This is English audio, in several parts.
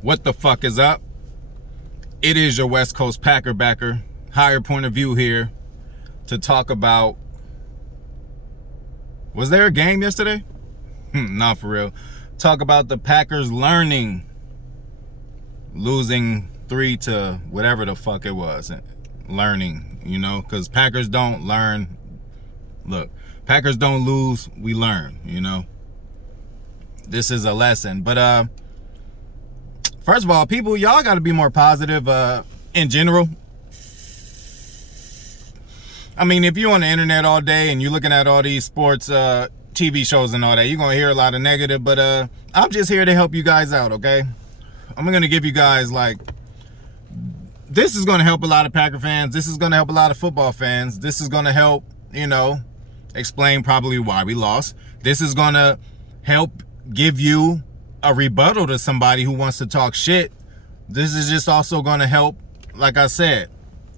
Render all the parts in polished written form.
What the fuck is up? It is your West Coast Packer backer, Higher Point of View here to talk about. Was there a game yesterday? Not for real. Talk about the Packers losing 3 to whatever the fuck it was. Learning, because Packers don't learn. Look, Packers don't lose, we learn, This is a lesson. But first of all, people, y'all got to be more positive in general. I mean, if you're on the internet all day and you're looking at all these sports TV shows and all that, you're going to hear a lot of negative. But I'm just here to help you guys out, okay? I'm going to give you guys, this is going to help a lot of Packer fans. This is going to help a lot of football fans. This is going to help, explain probably why we lost. This is going to help give you a rebuttal to somebody who wants to talk shit. This is just also going to help, like I said,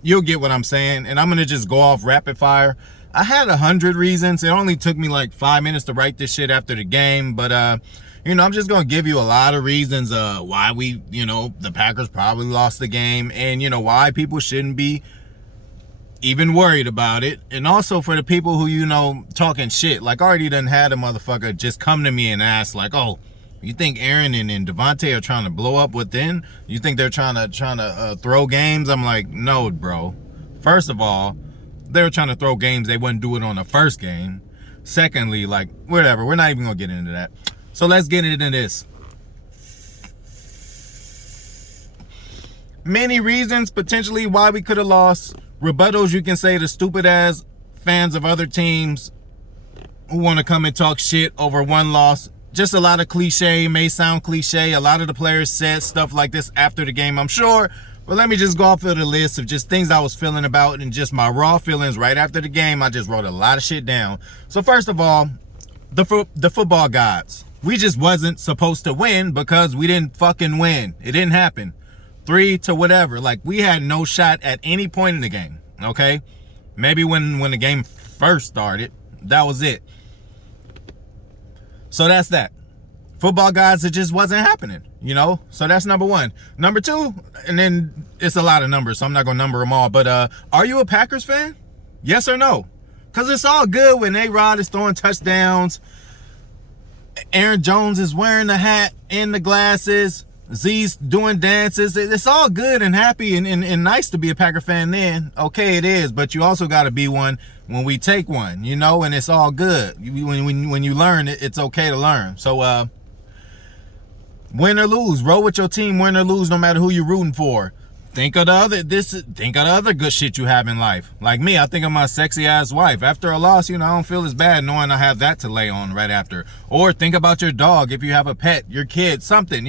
you'll get what I'm saying. And I'm going to just go off rapid fire. I had 100 reasons. It only took me 5 minutes to write this shit after the game. But, I'm just going to give you a lot of reasons why we, the Packers probably lost the game. And, why people shouldn't be even worried about it. And also for the people who, talking shit. I already done had a motherfucker just come to me and ask, oh, you think Aaron and Devontae are trying to blow up within? You think they're trying to throw games? I'm like, no, bro. First of all, they were trying to throw games. They wouldn't do it on the first game. Secondly, whatever. We're not even going to get into that. So let's get into this. Many reasons potentially why we could have lost. Rebuttals you can say to stupid ass fans of other teams who want to come and talk shit over one loss. Just a lot of cliche, may sound cliche. A lot of the players said stuff like this after the game, I'm sure. But let me just go off of the list of just things I was feeling about and just my raw feelings right after the game. I just wrote a lot of shit down. So first of all, the football gods. We just wasn't supposed to win because we didn't fucking win. It didn't happen. 3 to whatever. We had no shot at any point in the game, okay? Maybe when the game first started, that was it. So that's that. Football guys, it just wasn't happening, So that's number one. Number two, and then it's a lot of numbers, so I'm not going to number them all. But are you a Packers fan? Yes or no? Because it's all good when A-Rod is throwing touchdowns. Aaron Jones is wearing the hat and the glasses. Z's doing dances. It's all good and happy and nice to be a Packer fan then. Okay, it is. But you also got to be one when we take one, and it's all good. When you learn, it's okay to learn. So, win or lose, roll with your team, win or lose, no matter who you're rooting for. Think of the other good shit you have in life. Like me, I think of my sexy ass wife. After a loss, I don't feel as bad knowing I have that to lay on right after. Or think about your dog if you have a pet, your kid, something,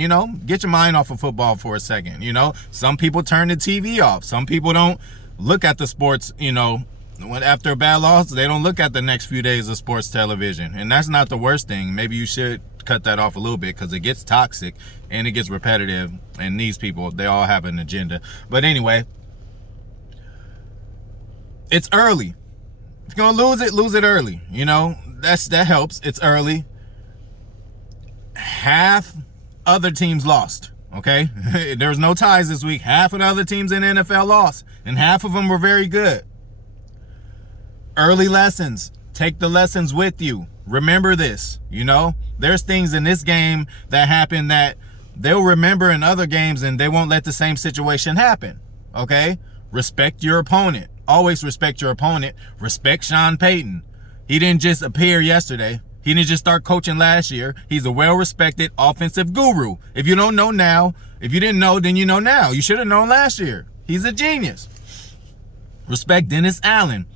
Get your mind off of football for a second, Some people turn the TV off. Some people don't look at the sports, after a bad loss, they don't look at the next few days of sports television. And that's not the worst thing. Maybe you should cut that off a little bit because it gets toxic and it gets repetitive, and these people, they all have an agenda. But anyway, it's early. If you're gonna lose it early. That helps. It's early. Half other teams lost. Okay, there was no ties this week. Half of the other teams in the NFL lost, and half of them were very good. Early lessons. Take the lessons with you. Remember this, There's things in this game that happen that they'll remember in other games, and they won't let the same situation happen, okay? Respect your opponent. Always respect your opponent. Respect Sean Payton. He didn't just appear yesterday. He didn't just start coaching last year. He's a well-respected offensive guru. If you don't know now, if you didn't know, then you know now. You should have known last year. He's a genius. Respect Dennis Allen.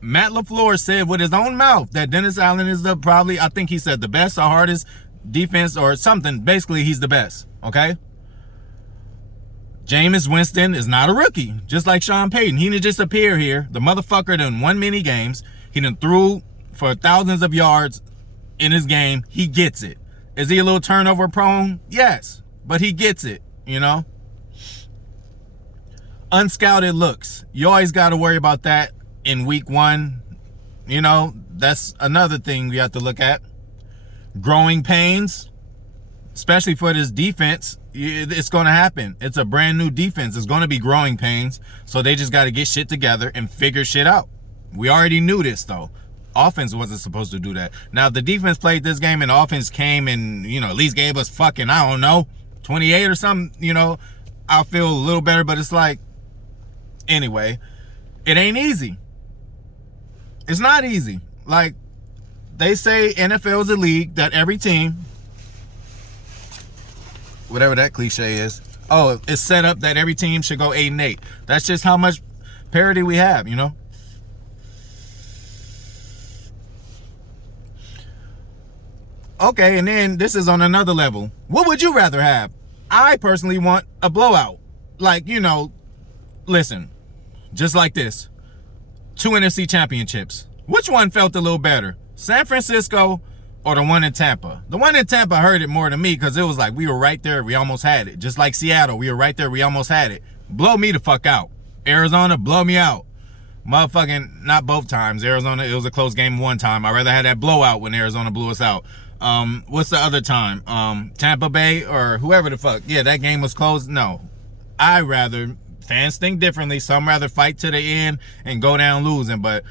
Matt LaFleur said with his own mouth that Dennis Allen is I think he said the best or hardest defense or something. Basically, he's the best, okay? Jameis Winston is not a rookie, just like Sean Payton. He didn't just appear here. The motherfucker done won many games. He done threw for thousands of yards in his game. He gets it. Is he a little turnover prone? Yes, but he gets it, Unscouted looks. You always got to worry about that. In week 1, that's another thing we have to look at. Growing pains. especially for this defense, it's going to happen. It's a brand new defense. It's going to be growing pains. So they just got to get shit together and figure shit out. We already knew this, though. Offense wasn't supposed to do that. Now, if the defense played this game and the offense came and, at least gave us fucking, I don't know, 28 or something, I'll feel a little better. But it's like, anyway, it ain't easy. It's not easy. Like, they say NFL is a league that every team, whatever that cliche is, it's set up that every team should go 8-8. That's just how much parity we have, Okay, and then this is on another level. What would you rather have? I personally want a blowout. Like, listen, just like this. 2 NFC championships. Which one felt a little better? San Francisco or the one in Tampa? The one in Tampa hurt it more than me because it was like we were right there. We almost had it. Just like Seattle, we were right there. We almost had it. Blow me the fuck out. Arizona, blow me out. Motherfucking, not both times. Arizona, it was a close game one time. I'd rather have that blowout when Arizona blew us out. What's the other time? Tampa Bay or whoever the fuck. Yeah, that game was close. No. I rather, fans think differently. Some rather fight to the end and go down losing, but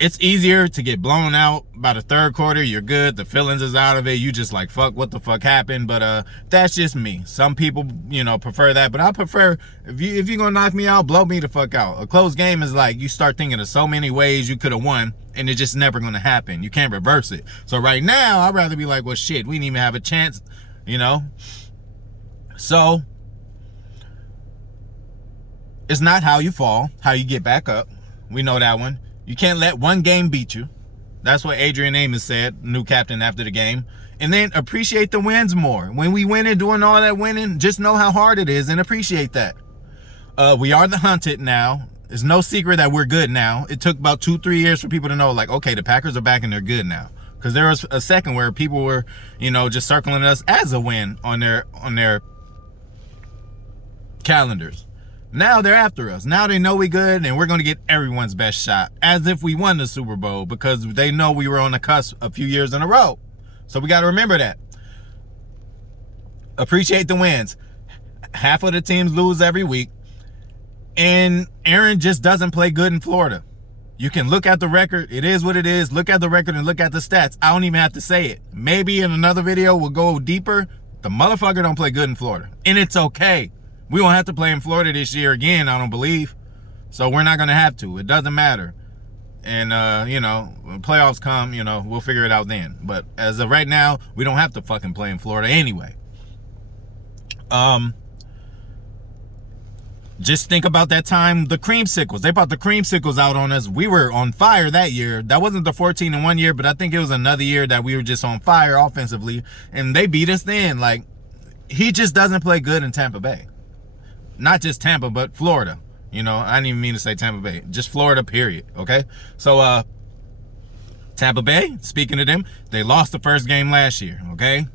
it's easier to get blown out by the third quarter. You're good. The feelings is out of it. You just like, fuck, what the fuck happened? But that's just me. Some people, prefer that. But I prefer, if you're going to knock me out, blow me the fuck out. A close game is like, you start thinking of so many ways you could have won, and it's just never going to happen. You can't reverse it. So right now, I'd rather be like, well, shit, we didn't even have a chance, So, it's not how you fall, how you get back up. We know that one. You can't let one game beat you. That's what Adrian Amos said, new captain after the game. And then appreciate the wins more. When we win and doing all that winning, just know how hard it is and appreciate that. We are the hunted now. It's no secret that we're good now. It took about 2-3 years for people to know, like, okay, the Packers are back and they're good now. Because there was a second where people were, just circling us as a win on their calendars. Now they're after us. Now they know we good and we're going to get everyone's best shot as if we won the Super Bowl because they know we were on the cusp a few years in a row. So we got to remember that. Appreciate the wins. Half of the teams lose every week. And Aaron just doesn't play good in Florida. You can look at the record. It is what it is. Look at the record and look at the stats. I don't even have to say it. Maybe in another video we'll go deeper. The motherfucker don't play good in Florida. And it's okay. We won't have to play in Florida this year again, I don't believe. So we're not going to have to. It doesn't matter. And, when playoffs come, we'll figure it out then. But as of right now, we don't have to fucking play in Florida anyway. Just think about that time, the creamsicles. They brought the creamsicles out on us. We were on fire that year. That wasn't the 14-1 year, but I think it was another year that we were just on fire offensively. And they beat us then. Like, he just doesn't play good in Tampa Bay. Not just Tampa, but Florida. I didn't even mean to say Tampa Bay. Just Florida, period. Okay? So, Tampa Bay, speaking of them, they lost the first game last year. Okay?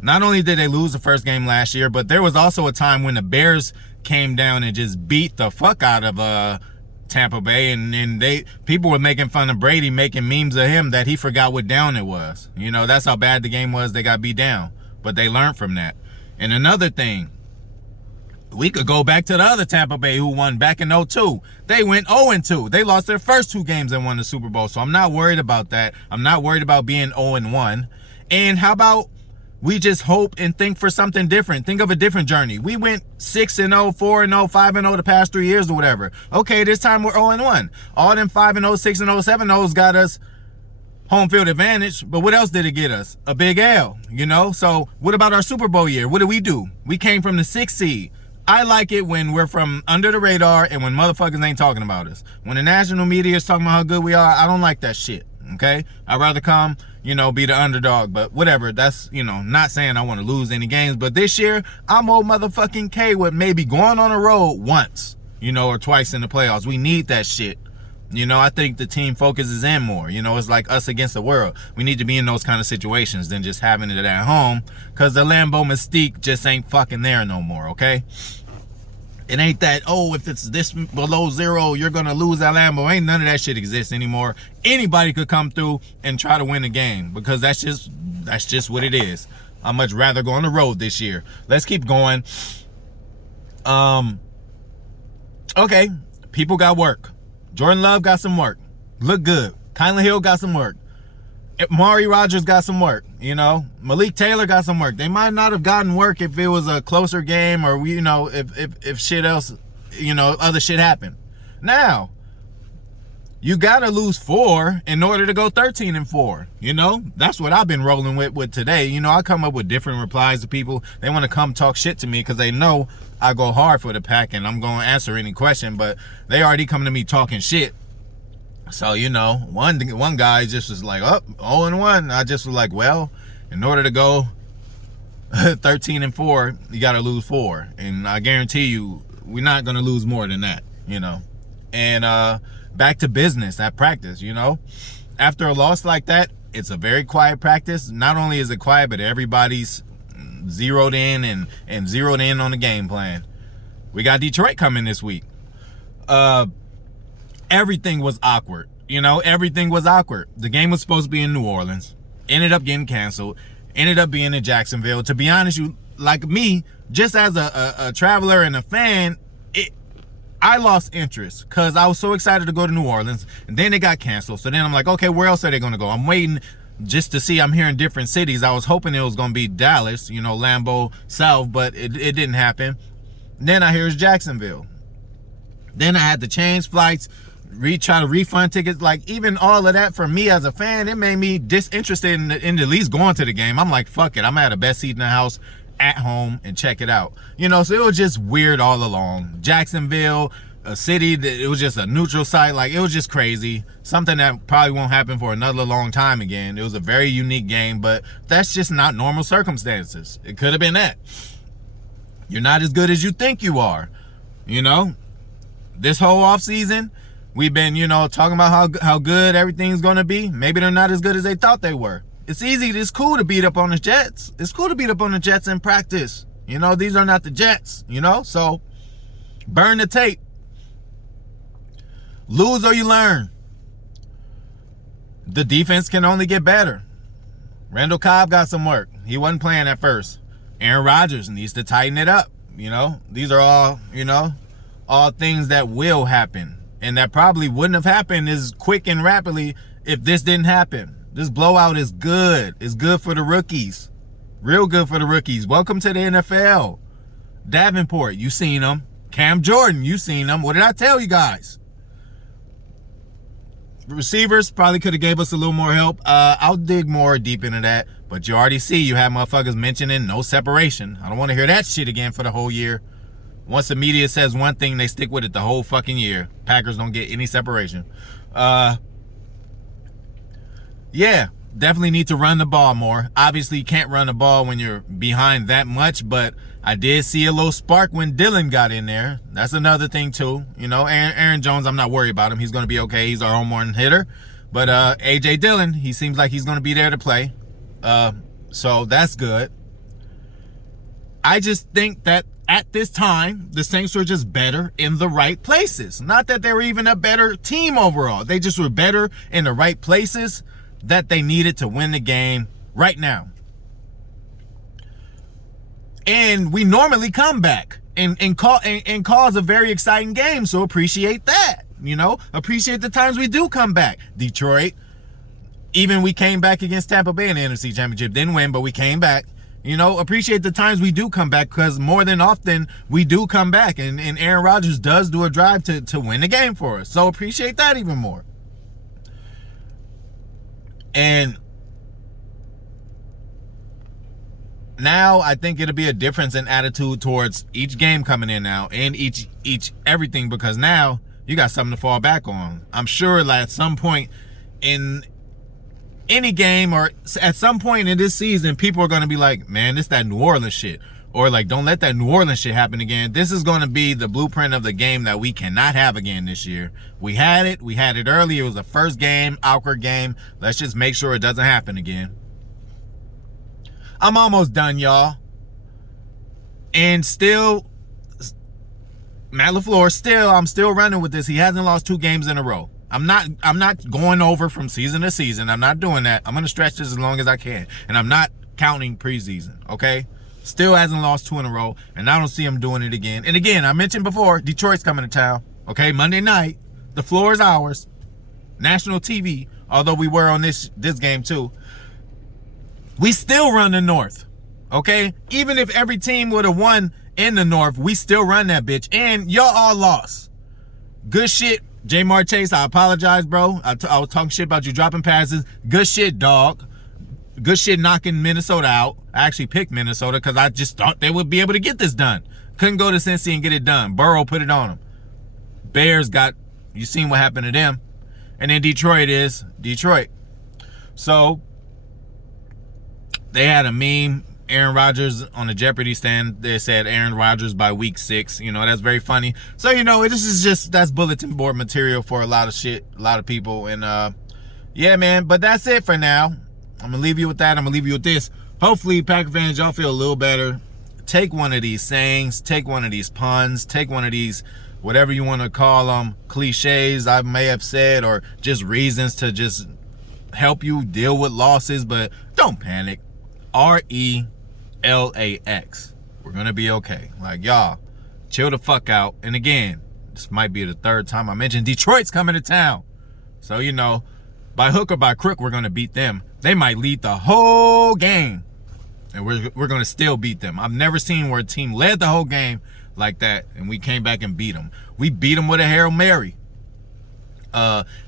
Not only did they lose the first game last year, but there was also a time when the Bears came down and just beat the fuck out of Tampa Bay. And people were making fun of Brady, making memes of him that he forgot what down it was. That's how bad the game was. They got beat down. But they learned from that. And another thing, we could go back to the other Tampa Bay who won back in 2002. They went 0-2. They lost their first 2 games and won the Super Bowl. So I'm not worried about that. I'm not worried about being 0-1. And how about we just hope and think for something different? Think of a different journey. We went 6-0, 4-0, 5-0 the past 3 years or whatever. Okay, this time we're 0-1. All them 5-0, 6-0, 7-0s got us home field advantage, but what else did it get us? A big L, So what about our Super Bowl year? What did we do? We came from the 6th seed. I like it when we're from under the radar and when motherfuckers ain't talking about us. When the national media is talking about how good we are, I don't like that shit, okay? I'd rather come, be the underdog, but whatever. That's, not saying I want to lose any games, but this year, I'm old motherfucking K with maybe going on a road once, or twice in the playoffs. We need that shit. I think the team focuses in more. It's like us against the world. We need to be in those kind of situations than just having it at home because the Lambeau mystique just ain't fucking there no more, okay? It ain't that, if it's this below 0, you're going to lose at Lambeau. Ain't none of that shit exists anymore. Anybody could come through and try to win a game because that's just what it is. I'd much rather go on the road this year. Let's keep going. Okay, people got work. Jordan Love got some work. Look good. Kylan Hill got some work. Mari Rodgers got some work, you know. Malik Taylor got some work. They might not have gotten work if it was a closer game or, you know, if shit else, you know, other shit happened. Now, you gotta lose 4 in order to go 13-4. You know, that's what I've been rolling with today. You know, I come up with different replies to people. They want to come talk shit to me because they know I go hard for the pack and I'm going to answer any question. But they already come to me talking shit. So, you know, one guy just was like, oh, 0-1. I just was like, well, in order to go 13-4, you got to lose 4. And I guarantee you, we're not going to lose more than that, you know. And back to business at practice, you know. After a loss like that, it's a very quiet practice. Not only is it quiet, but everybody's zeroed in and zeroed in on the game plan. We got Detroit coming this week. Everything was awkward. You know, everything was awkward. The game was supposed to be in New Orleans. Ended up getting canceled. Ended up being in Jacksonville. To be honest, you like me, just as a traveler and a fan, I lost interest because I was so excited to go to New Orleans, and then it got canceled. So then I'm like, okay, where else are they going to go? I'm waiting just to see. I'm hearing different cities. I was hoping it was going to be Dallas, you know, Lambeau South, but it didn't happen. Then I hear it's Jacksonville. Then I had to change flights, try to refund tickets. Like, even all of that for me as a fan, it made me disinterested in at least going to the game. I'm like, fuck it. I'm at a best seat in the house at home and check it out. You know, so it was just weird all along. Jacksonville, a city that it was just a neutral site. Like, it was just crazy. Something that probably won't happen for another long time again. It was a very unique game, but that's just not normal circumstances. It could have been that. You're not as good as you think you are. You know, this whole offseason, we've been, you know, talking about how good everything's going to be. Maybe they're not as good as they thought they were. It's cool to beat up on the Jets. It's cool to beat up on the Jets in practice. You know, these are not the Jets, you know? So, burn the tape. Lose or you learn. The defense can only get better. Randall Cobb got some work. He wasn't playing at first. Aaron Rodgers needs to tighten it up, you know? These are all, you know, all things that will happen. And that probably wouldn't have happened as quick and rapidly if this didn't happen. This blowout is good. It's good for the rookies. Real good for the rookies. Welcome to the NFL. Davenport, you seen him. Cam Jordan, you seen him. What did I tell you guys? Receivers probably could have gave us a little more help. I'll dig more deep into that. But you already see you have motherfuckers mentioning no separation. I don't want to hear that shit again for the whole year. Once the media says one thing, they stick with it the whole fucking year. Packers don't get any separation. Yeah, definitely need to run the ball more. Obviously, you can't run the ball when you're behind that much, but I did see a little spark when Dylan got in there. That's another thing, too. You know, Aaron Jones, I'm not worried about him. He's going to be okay. He's our home run hitter. But A.J. Dillon, he seems like he's going to be there to play. So that's good. I just think that at this time, the Saints were just better in the right places. Not that they were even a better team overall. They just were better in the right places that they needed to win the game right now. And we normally come back and cause a very exciting game, so appreciate that. You know, appreciate the times we do come back. Detroit, even we came back against Tampa Bay in the NFC Championship. Didn't win, but we came back. You know, appreciate the times we do come back, because more than often we do come back, and Aaron Rodgers does do a drive to win the game for us. So appreciate that even more. And now I think it'll be a difference in attitude towards each game coming in now, and each everything, because now you got something to fall back on. I'm sure like at some point in any game or at some point in this season, people are going to be like, man, this that New Orleans shit. Or like, don't let that New Orleans shit happen again. This is going to be the blueprint of the game that we cannot have again this year. We had it early. It was the first game, awkward game. Let's just make sure it doesn't happen again. I'm almost done, y'all. And still, Matt LaFleur, I'm still running with this. He hasn't lost 2 games in a row. I'm not going over from season to season. I'm not doing that. I'm going to stretch this as long as I can. And I'm not counting preseason, okay? Still hasn't lost 2 in a row, and I don't see him doing it again. And again, I mentioned before, Detroit's coming to town, okay? Monday night, the floor is ours. National TV, although we were on this game too. We still run the North, okay? Even if every team would have won in the North, we still run that bitch, and y'all all lost. Good shit, Jamar Chase, I apologize, bro. I was talking shit about you dropping passes. Good shit, dog. Good shit knocking Minnesota out. I actually picked Minnesota because I just thought they would be able to get this done. Couldn't go to Cincy and get it done. Burrow put it on them. Bears got, you seen what happened to them. And then Detroit is Detroit. So, they had a meme, Aaron Rodgers on the Jeopardy stand. They said Aaron Rodgers by week 6. You know, that's very funny. So, you know, this is just, that's bulletin board material for a lot of shit, a lot of people. And, yeah, man, but that's it for now. I'm going to leave you with that. I'm going to leave you with this. Hopefully, Packer fans, y'all feel a little better. Take one of these sayings, take one of these puns, take one of these, whatever you want to call them, cliches I may have said, or just reasons to just help you deal with losses, but don't panic. RELAX. We're going to be okay. Like, y'all, chill the fuck out. And again, this might be the 3rd time I mentioned Detroit's coming to town. So, you know, by hook or by crook, we're going to beat them. They might lead the whole game, and we're going to still beat them. I've never seen where a team led the whole game like that, and we came back and beat them. We beat them with a Hail Mary.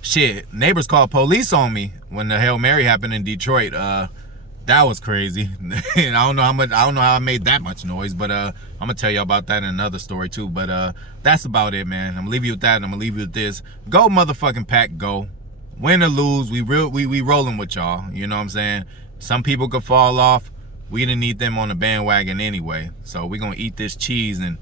Shit, neighbors called police on me when the Hail Mary happened in Detroit. That was crazy. And I don't know how I made that much noise, but I'm gonna tell you about that in another story too. But that's about it, man. I'm gonna leave you with that, and I'm gonna leave you with this. Go motherfucking Pack, go. Win or lose, we rolling with y'all. You know what I'm saying? Some people could fall off. We didn't need them on the bandwagon anyway. So we're gonna eat this cheese and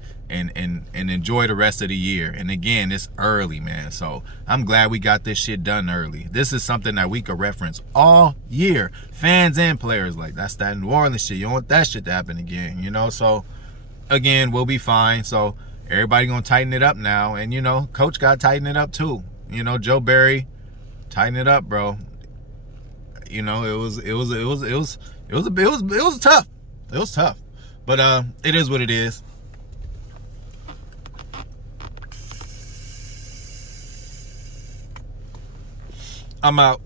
enjoy the rest of the year. And again, it's early, man. So I'm glad we got this shit done early. This is something that we could reference all year. Fans and players, like, that's that New Orleans shit. You don't want that shit to happen again, you know? So again, we'll be fine. So everybody gonna tighten it up now. And you know, coach got to tighten it up too. You know, Joe Barry, tighten it up, bro. You know, it was tough. It was tough. But it is what it is. I'm out.